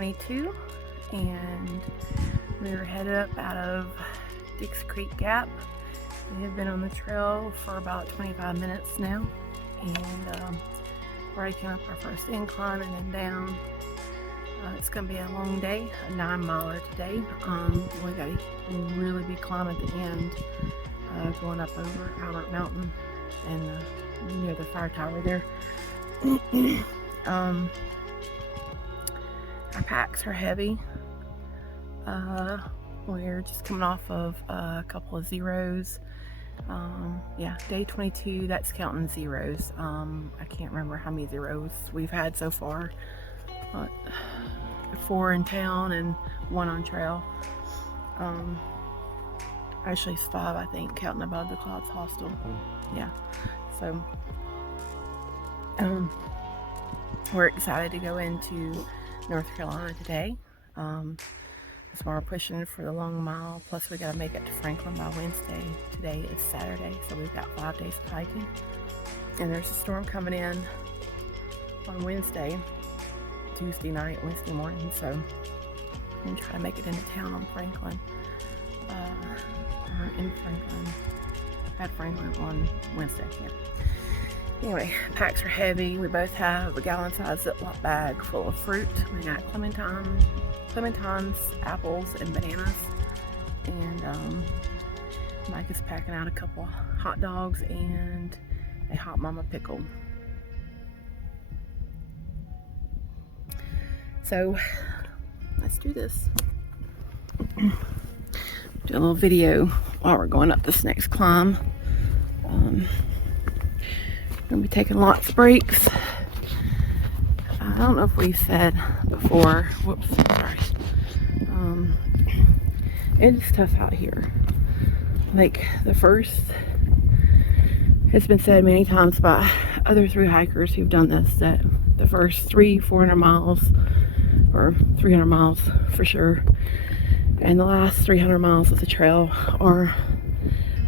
22, and we're headed up out of Dix Creek Gap. We have been on the trail for about 25 minutes now, and already came up our first incline and then down. It's going to be a long day, a 9-miler today. We got a really big climb at the end, going up over Albert Mountain and near the fire tower there. Our packs are heavy. We're just coming off of a couple of zeros. Yeah, day 22, that's counting zeros. I can't remember how many zeros we've had so far. 4 in town and 1 on trail. Actually it's 5, I think, counting above the Clouds Hostel. Yeah, so we're excited to go into North Carolina today. That's why we're pushing for the long mile. Plus we got to make it to Franklin by Wednesday. Today is Saturday, so we've got 5 days of hiking. And there's a storm coming in on Wednesday, Tuesday night, Wednesday morning. So I'm going to try to make it into town on Franklin. Or in Franklin. At Franklin on Wednesday, yeah. Anyway, packs are heavy. We both have a gallon-sized Ziploc bag full of fruit. We got clementines, apples, and bananas. And Mike is packing out a couple hot dogs and a Hot Mama pickle. So let's do this. Do a little video while we're going up this next climb. Gonna be taking lots of breaks. I don't know if we said before. Whoops, sorry. It's tough out here. Like the first, it's been said many times by other thru-hikers who've done this, that the first 400 miles, or 300 miles for sure, and the last 300 miles of the trail are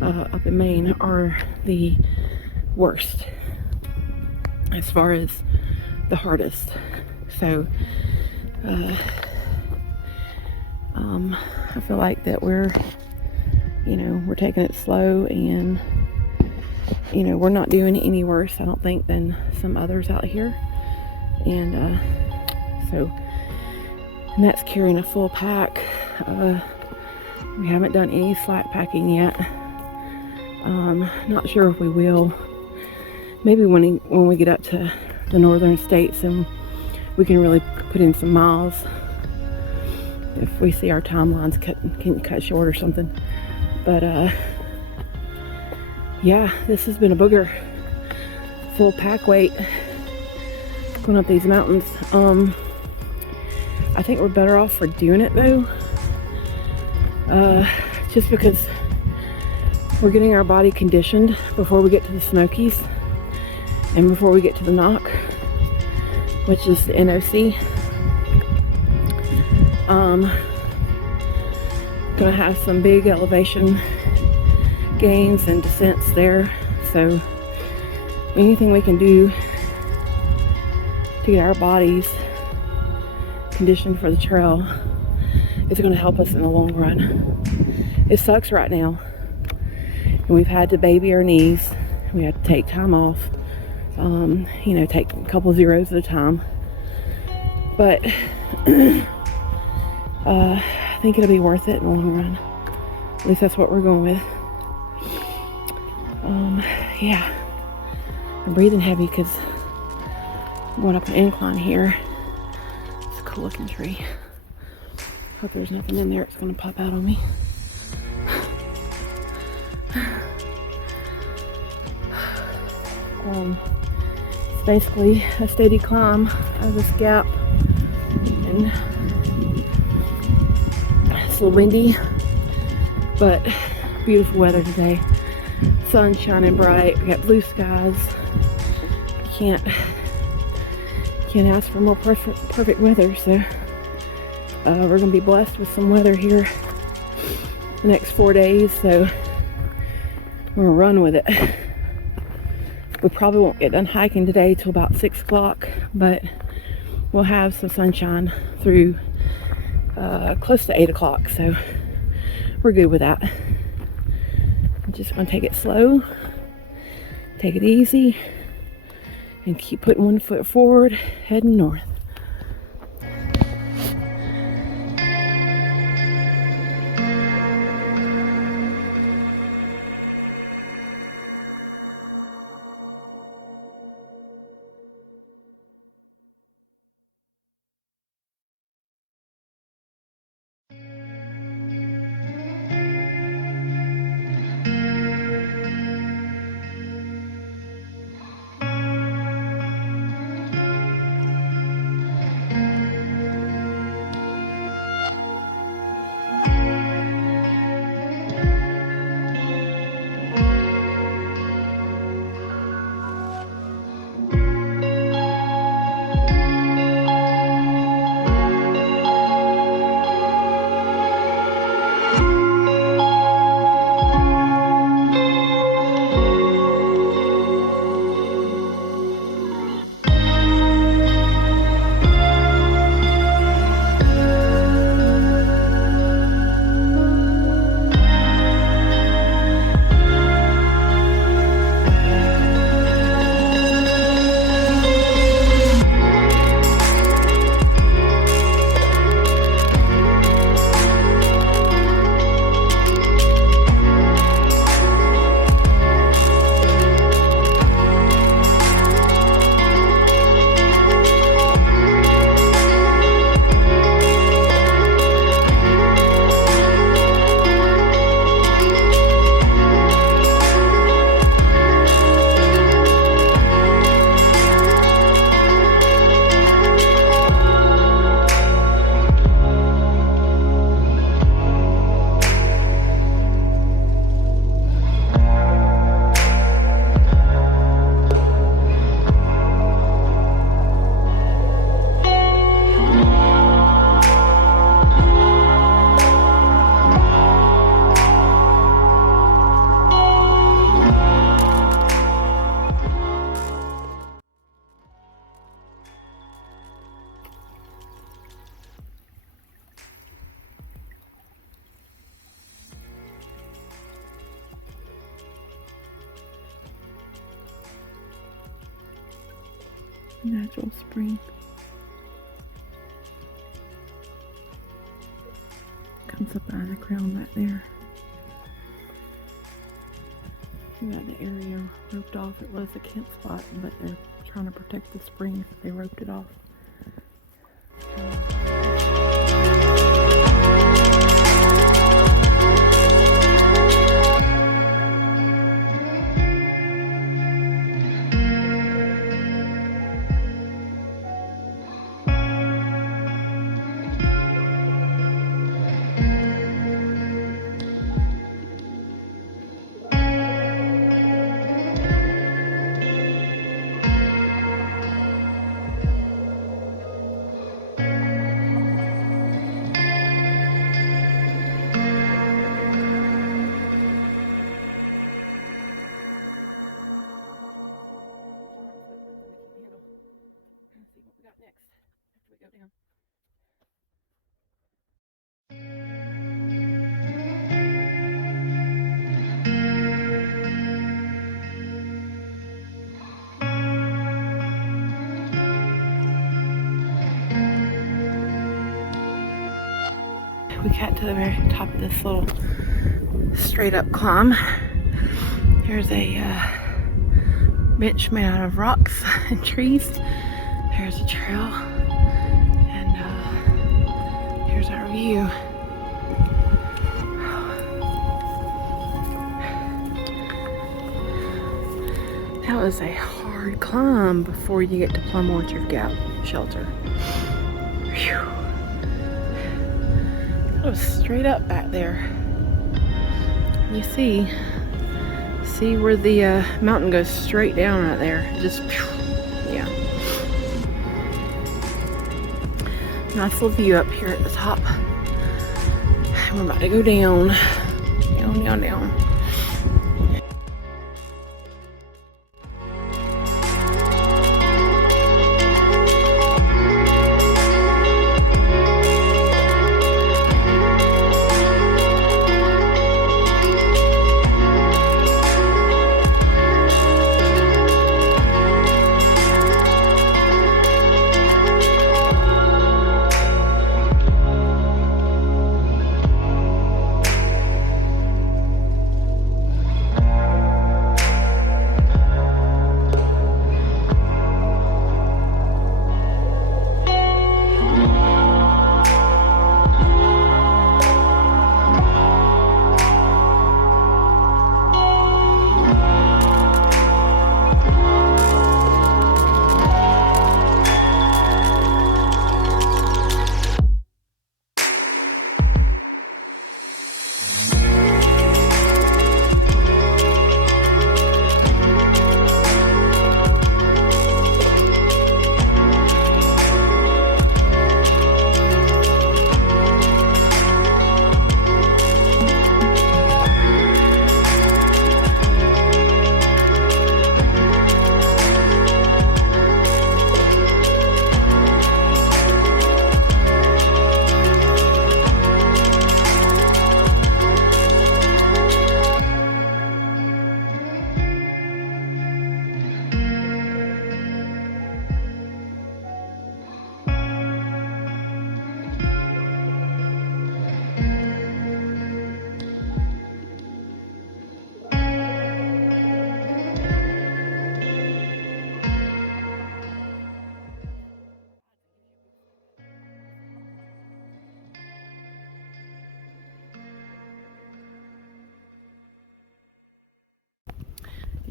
up in Maine are the worst as far as the hardest. So I feel like that we're taking it slow, and we're not doing any worse, I don't think, than some others out here. And and that's carrying a full pack. We haven't done any slack packing yet. Not sure if we will. Maybe when we get up to the northern states and we can really put in some miles, if we see our timelines getting cut short or something. But yeah, this has been a booger. Full pack weight going up these mountains. I think we're better off for doing it though, just because we're getting our body conditioned before we get to the Smokies and before we get to the Knock, which is the NOC. Gonna have some big elevation gains and descents there, so anything we can do to get our bodies conditioned for the trail is going to help us in the long run. It sucks right now, and we've had to baby our knees. We had to take time off, take a couple zeros at a time, but I think it'll be worth it in the long run. At least that's what we're going with. Yeah, I'm breathing heavy because I'm going up an incline here. It's a cool looking tree. Hope there's nothing in there. It's going to pop out on me. It's basically a steady climb out of this gap, and it's a little windy, but beautiful weather today. Sun shining bright. We got blue skies. Can't ask for more perfect weather. So we're gonna be blessed with some weather here the next 4 days. So we're gonna run with it. We probably won't get done hiking today till about 6 o'clock, but we'll have some sunshine through close to 8 o'clock, so we're good with that. I'm just going to take it slow, take it easy, and keep putting one foot forward, heading north. Natural spring. Comes up out of the ground right there. We got the area roped off. It was a camp spot, but they're trying to protect the spring, so they roped it off. We got to the very top of this little straight up climb. There's a bench made out of rocks and trees. There's a trail, and here's our view. That was a hard climb before you get to Plum Orchard Gap shelter. Whew. It was straight up back there. You see where the mountain goes straight down right there. Just, yeah. Nice little view up here at the top. And we're about to go down, down, down, down.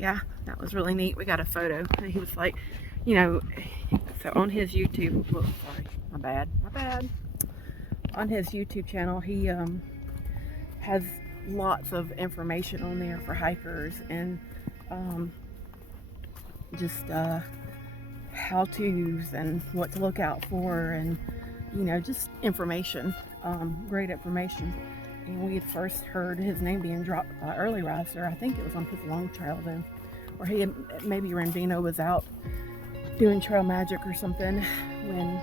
yeah, that was really neat. We got a photo, and he was like, you know, so on his YouTube, whoops, sorry, my bad. On his YouTube channel, he has lots of information on there for hikers, and just how-tos and what to look out for, and you know, just information, great information. And we had first heard his name being dropped by Early Riser. I think it was on his long trail though, or he had, maybe Randino was out doing trail magic or something when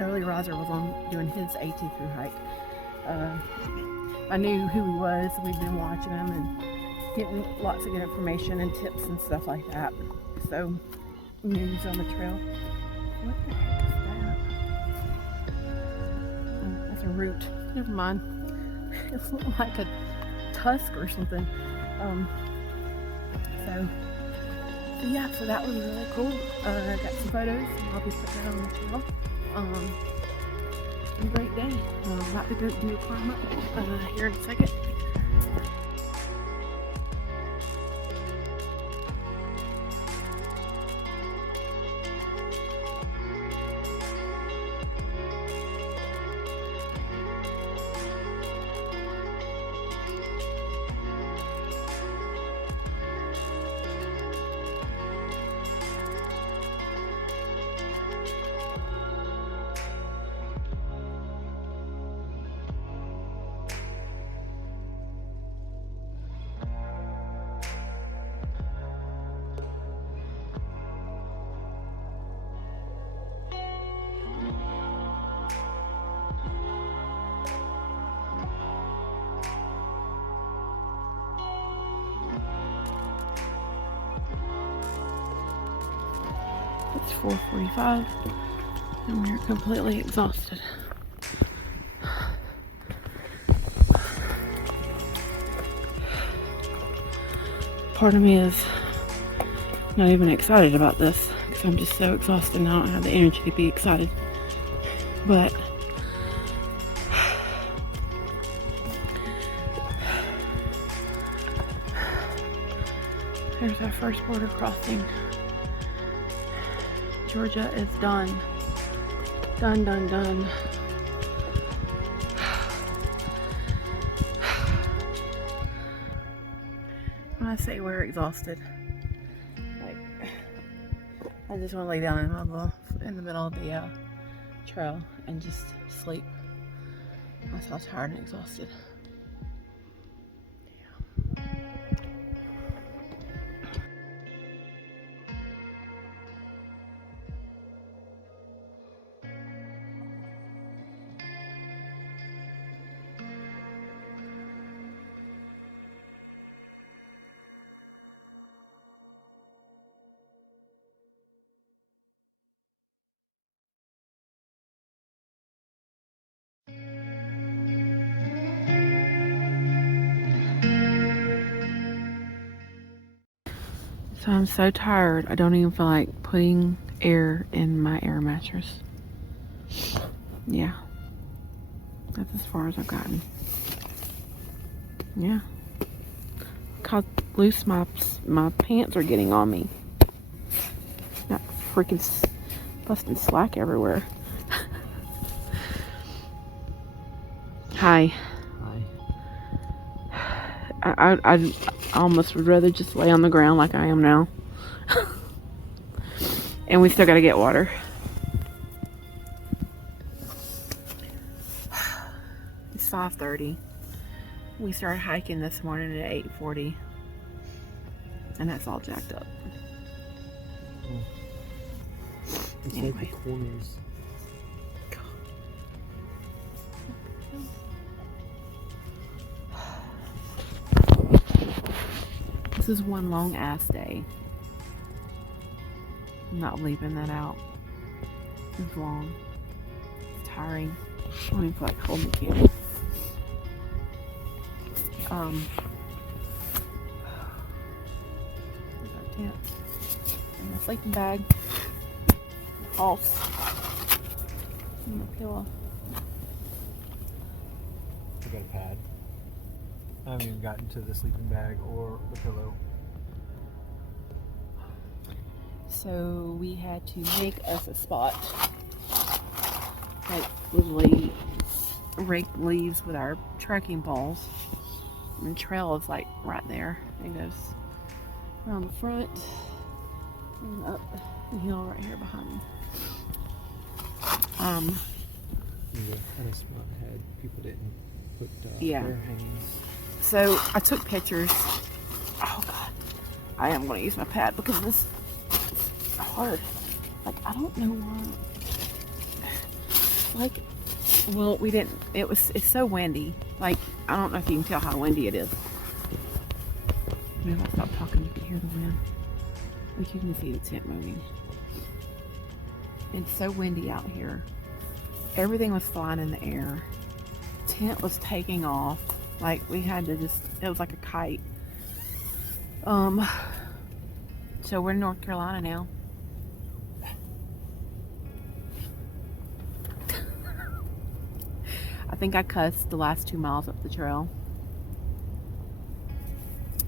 Early Riser was on doing his AT Thru-hike. I knew who he was. We'd been watching him and getting lots of good information and tips and stuff like that. So, news on the trail. What the heck is that? Oh, that's a root. Never mind. It's like a tusk or something. So yeah, so that was really cool. I got some photos. I'll be putting that on the channel. A great day. About to go do a climb up here in a second. It's 4:45 and we're completely exhausted. Part of me is not even excited about this because I'm just so exhausted and I don't have the energy to be excited. But there's our first border crossing. Georgia is done. Done. When I say we're exhausted, like, I just want to lay down in the middle of the trail and just sleep. That's how tired and exhausted. So I'm so tired, I don't even feel like putting air in my air mattress. Yeah. That's as far as I've gotten. Yeah. Look how loose my pants are getting on me. Got freaking busting slack everywhere. Hi. I almost would rather just lay on the ground like I am now. And we still gotta get water. It's 5:30. We started hiking this morning at 8:40. And that's all jacked up. It's anyway. like the corners. This is one long ass day. I'm not leaving that out. It's long. It's tiring. I don't even feel like holding the camera. There's our tent. And my sleeping bag. House. And my pillow. I got a pad. I haven't even gotten to the sleeping bag or the pillow. So we had to make us a spot. Like literally rake leaves with our trekking poles. And the trail is like right there. It goes around the front and up the hill right here behind me. Yeah, kind of smart had people didn't put Yeah. bear hangings. So I took pictures. Oh God, I am going to use my pad because this is hard. Like I don't know why. Like, well, we didn't. It's so windy. Like I don't know if you can tell how windy it is. Maybe if I stop talking, you can hear the wind. Like you can see the tent moving. It's so windy out here. Everything was flying in the air. Tent was taking off. Like we had to just, it was like a kite. So we're in North Carolina now. I think I cussed the last 2 miles up the trail.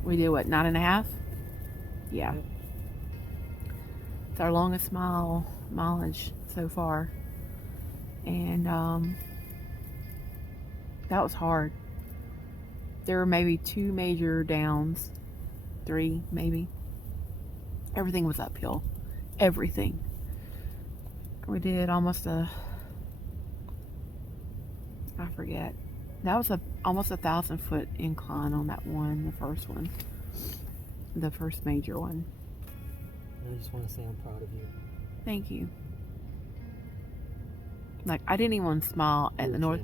We did what, 9.5? Yeah. Yep. It's our longest mileage so far. And that was hard. There were maybe 2 major downs, 3 maybe. Everything was uphill. Everything. We did almost I forget. That was almost 1,000-foot incline on that one, the first one. The first major one. And I just want to say I'm proud of you. Thank you. Like I didn't even smile at the north.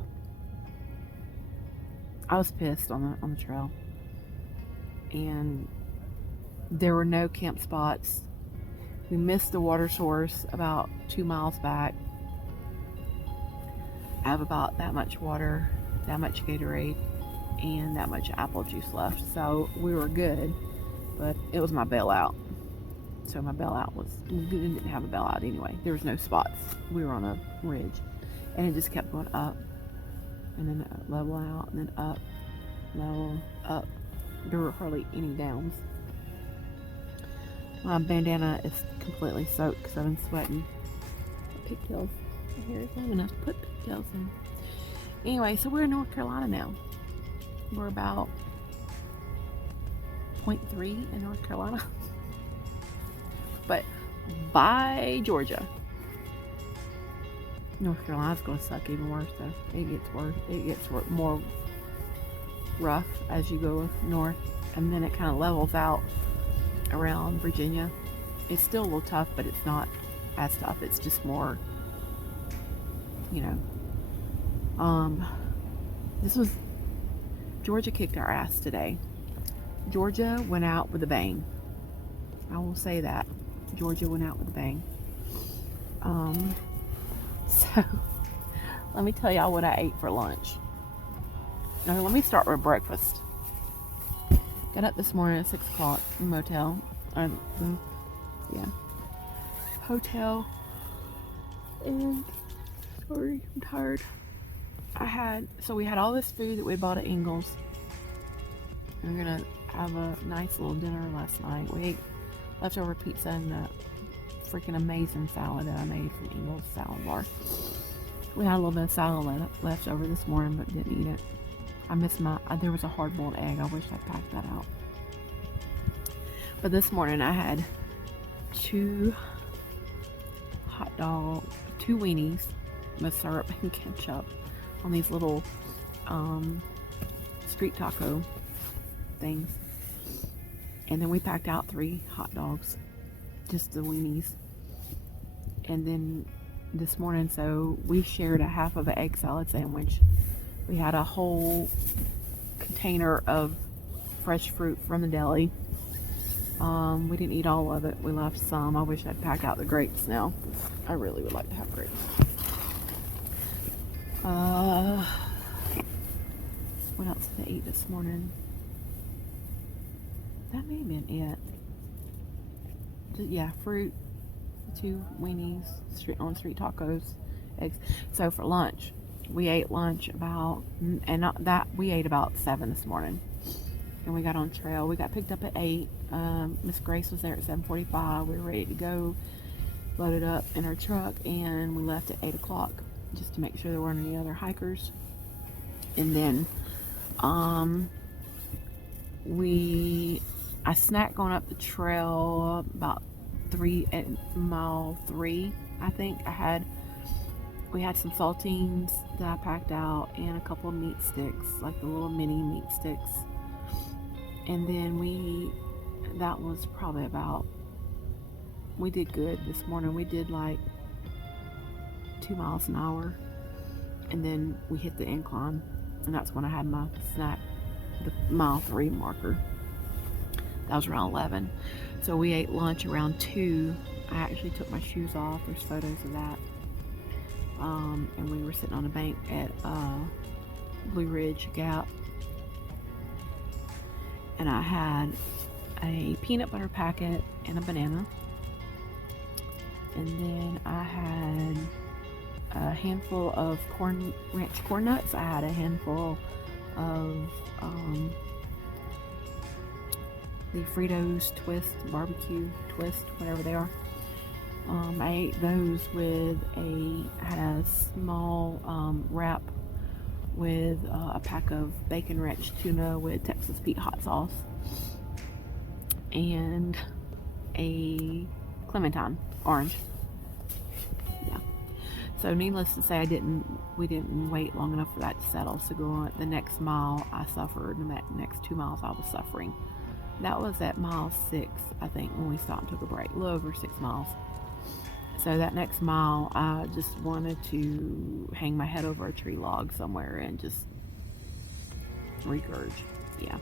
I was pissed on the trail, and there were no camp spots. We missed the water source about 2 miles back. I have about that much water, that much Gatorade, and that much apple juice left. So we were good, but it was my bailout. So my bailout was, we didn't have a bailout anyway. There was no spots. We were on a ridge, and it just kept going up, and then level out, and then up, level, up. There were hardly any downs. My bandana is completely soaked because I've been sweating. Pigtails. My hair is long enough to put pigtails in. Anyway, so we're in North Carolina now. We're about 0.3 in North Carolina. But by Georgia. North Carolina's going to suck even worse though. It gets worse. It gets more rough as you go north. And then it kind of levels out around Virginia. It's still a little tough, but it's not as tough. It's just more, you know. Georgia kicked our ass today. Georgia went out with a bang. I will say that. Georgia went out with a bang. So let me tell y'all what I ate for lunch. Now let me start with breakfast. Got up this morning at 6 o'clock in the motel. Hotel. And sorry, I'm tired. We had all this food that we bought at Ingles. And we're gonna have a nice little dinner last night. We ate leftover pizza and the freaking amazing salad that I made from Ingles Salad Bar. We had a little bit of salad left over this morning, but didn't eat it. I missed there was a hard-boiled egg. I wish I packed that out. But this morning I had 2 hot dogs, 2 weenies with syrup and ketchup on these little street taco things. And then we packed out 3 hot dogs, just the weenies. And then this morning, so we shared a half of an egg salad sandwich. We had a whole container of fresh fruit from the deli. We didn't eat all of it. We left some. I wish I'd packed out the grapes now. I really would like to have grapes. What else did I eat this morning? That may have been it. Yeah, fruit, 2 weenies, street tacos, eggs. So for lunch, we ate lunch about, and not that, we ate about 7 this morning. and we got on trail. We got picked up at 8. Miss Grace was there at 7:45. We were ready to go, loaded up in our truck, and we left at 8 o'clock just to make sure there weren't any other hikers. And then I snacked going up the trail about at mile 3, I think. We had some saltines that I packed out and a couple of meat sticks, like the little mini meat sticks. And then that was probably we did good this morning. We did like 2 miles an hour, and then we hit the incline, and that's when I had my snack, the mile 3 marker. That was around 11. So we ate lunch around 2. I actually took my shoes off. There's photos of that. And we were sitting on a bank at Bly Gap. And I had a peanut butter packet and a banana. And then I had a handful of ranch corn nuts. I had a handful of the Fritos twist, barbecue twist, whatever they are. I ate those with I had a small wrap with a pack of bacon ranch tuna with Texas Pete hot sauce and a clementine orange. Yeah. So needless to say, we didn't wait long enough for that to settle. So go on the next mile, I suffered. And the next 2 miles, I was suffering. That was at mile 6, I think, when we stopped and took a break. A little over 6 miles. So that next mile, I just wanted to hang my head over a tree log somewhere and just regurge. Yeah.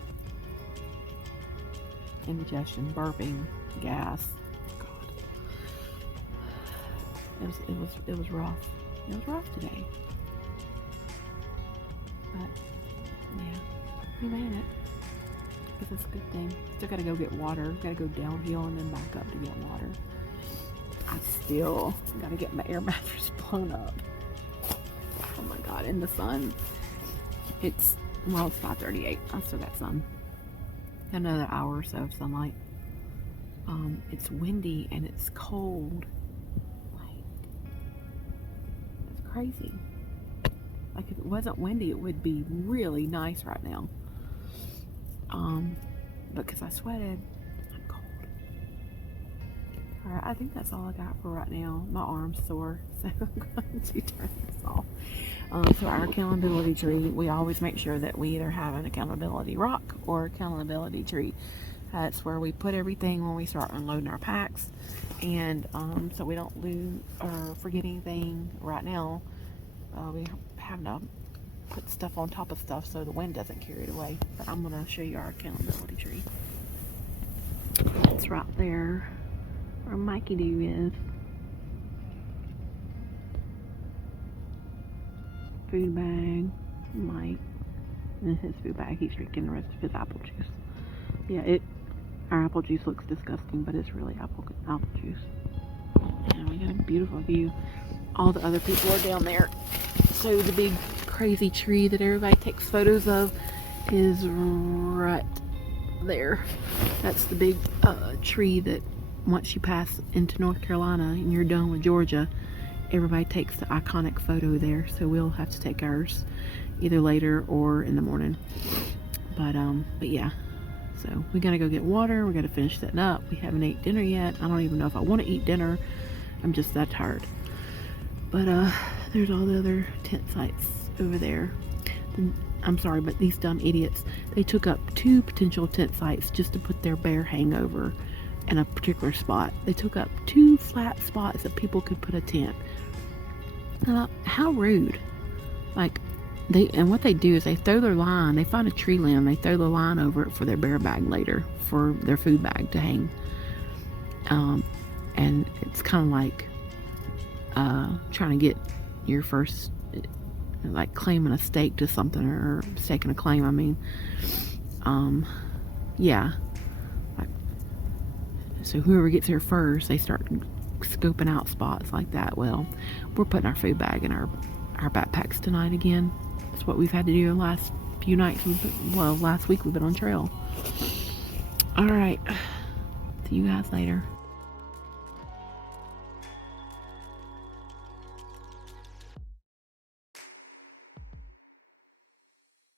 Indigestion, burping, gas. God. It was rough. It was rough today. But yeah, we made it. Because that's a good thing. Still gotta go get water. Gotta go downhill and then back up to get water. I still gotta get my air mattress blown up. Oh my god, in the sun. It's 5:38. I still got sun. Another hour or so of sunlight. It's windy and it's cold. Like, it's crazy. Like, if it wasn't windy, it would be really nice right now. Because I sweated, I'm cold. Alright, I think that's all I got for right now. My arm's sore, so I'm going to turn this off. So our accountability tree, we always make sure that we either have an accountability rock or accountability tree. That's where we put everything when we start unloading our packs. And so we don't lose or forget anything. Right now, we have to put stuff on top of stuff so the wind doesn't carry it away. But I'm going to show you our accountability tree. It's right there where Mikey Doo is. Food bag, Mike, and his food bag. He's drinking the rest of his apple juice. Yeah, our apple juice looks disgusting, but it's really apple juice. And we got a beautiful view. All the other people are down there. So the big crazy tree that everybody takes photos of is right there. That's the big tree that once you pass into North Carolina and you're done with Georgia, everybody takes the iconic photo there. So we'll have to take ours either later or in the morning. But yeah. So we gotta go get water. We gotta finish setting up. We haven't ate dinner yet. I don't even know if I want to eat dinner. I'm just that tired. But there's all the other tent sites over there. I'm sorry, but these dumb idiots, they took up 2 potential tent sites just to put their bear hangover in a particular spot. They took up 2 flat spots that people could put a tent. How rude. Like, what they do is they throw their line, they find a tree limb, they throw the line over it for their bear bag later, for their food bag to hang. And it's kind of like trying to get your first, like claiming a stake to something, or staking a claim, I mean. Yeah. So whoever gets here first, they start scoping out spots like that. Well, we're putting our food bag in our backpacks tonight again. That's what we've had to do the last few nights, well, last week we've been on trail. All right. See you guys later.